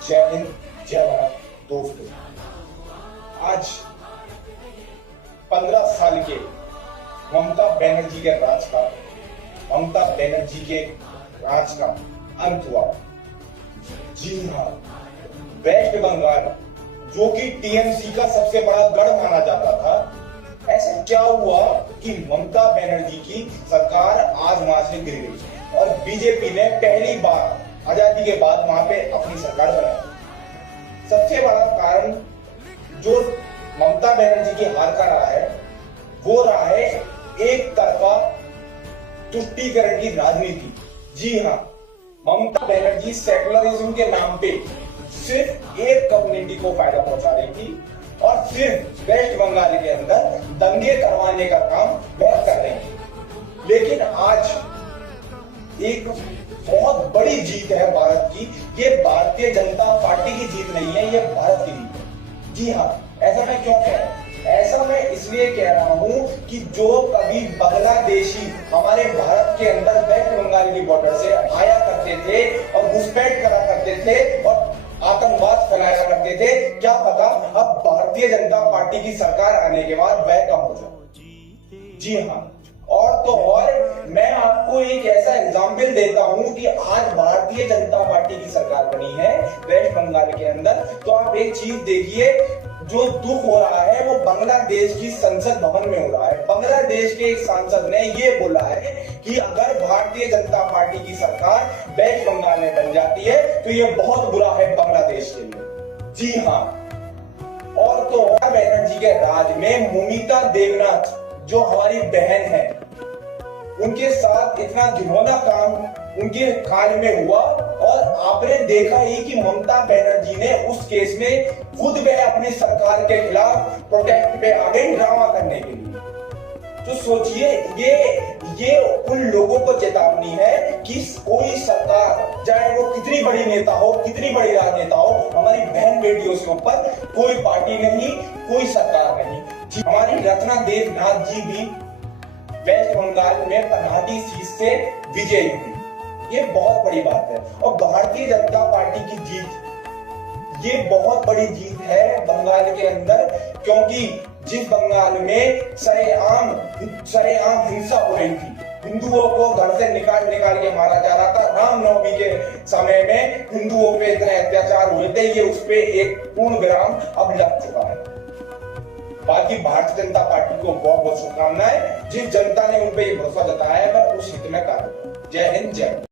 जय हिंद, जय भारत। दोस्तों, आज 15 साल के ममता बनर्जी के राज का अंत हुआ। जी हाँ, वेस्ट बंगाल जो कि टीएमसी का सबसे बड़ा गढ़ माना जाता था, ऐसा क्या हुआ कि ममता बनर्जी की सरकार आज वहां से गिर गई और बीजेपी ने पहली बार आजादी के बाद वहां पे अपनी सरकार बनाई। सबसे बड़ा कारण जो ममता बनर्जी की हार का रहा है वो रहा है एक तरफा तुष्टीकरण की राजनीति। जी हाँ, ममता बनर्जी सेकुलरिज्म के नाम पे सिर्फ एक कम्युनिटी को फायदा पहुंचा रही थी और सिर्फ वेस्ट बंगाल के अंदर दंगे करवाने का काम वह कर रही थी। लेकिन आज एक बहुत बड़ी जीत है भारत की। ये भारतीय जनता पार्टी की जीत नहीं है, ये भारत की जीत है। जी हाँ, ऐसा मैं क्यों कह रहा हूं? ऐसा मैं इसलिए कह रहा हूं कि जो कभी बांग्लादेशी हमारे भारत के अंदर वेस्ट बंगाल की बॉर्डर से आया करते थे और घुसपैठ करा करते थे और आतंकवाद फैलाया करते थे, क्या पता अब भारतीय जनता पार्टी की सरकार आने के बाद वह कम हो जाए। जी हाँ, और तो और मैं आपको एक ऐसा एग्जाम्पल देता हूं कि आज भारतीय जनता पार्टी की सरकार बनी है वेस्ट बंगाल के अंदर, तो आप एक चीज देखिए, जो दुख हो रहा है वो बांग्लादेश की संसद भवन में हो रहा है। बांग्लादेश के एक सांसद ने ये बोला है कि अगर भारतीय जनता पार्टी की सरकार वेस्ट बंगाल में बन जाती है तो ये बहुत बुरा है बांग्लादेश के लिए। जी हाँ, और तो और बनर्जी के राज में ममिता देवनाथ जो हमारी बहन है, उनके साथ इतना घिनौना काम उनके काल में हुआ और आपने देखा ही कि ममता बनर्जी ने उस केस में खुद वह अपनी सरकार के खिलाफ प्रोटेस्ट पे आ गई ड्रामा करने के लिए। तो सोचिए, ये उन लोगों को चेतावनी है कि कोई सरकार, चाहे वो कितनी बड़ी नेता हो, कितनी बड़ी राजनेता हो, हमारी बहन बेटियों के ऊपर कोई पार्टी नहीं, कोई सरकार नहीं। हमारी रत्ना देवनाथ जी भी वेस्ट बंगाल में पनहाटी सीट से विजयी हुई। ये बहुत बड़ी बात है और भारतीय जनता पार्टी की जीत, ये बहुत बड़ी जीत है बंगाल के अंदर, क्योंकि जिस बंगाल में सरेआम हिंसा हो रही थी, हिंदुओं को घर से निकाल के मारा जा रहा था, रामनवमी के समय में हिंदुओं पे इतने अत्याचार हुए थे, ये उस पे एक पूर्ण विराम अब लग चुका है। बाकी भारतीय जनता पार्टी को बहुत बहुत शुभकामनाएं। जिस जनता ने उन पे ये भरोसा जताया है, मैं उस हित में कार्य करूं। जय हिंद, जय।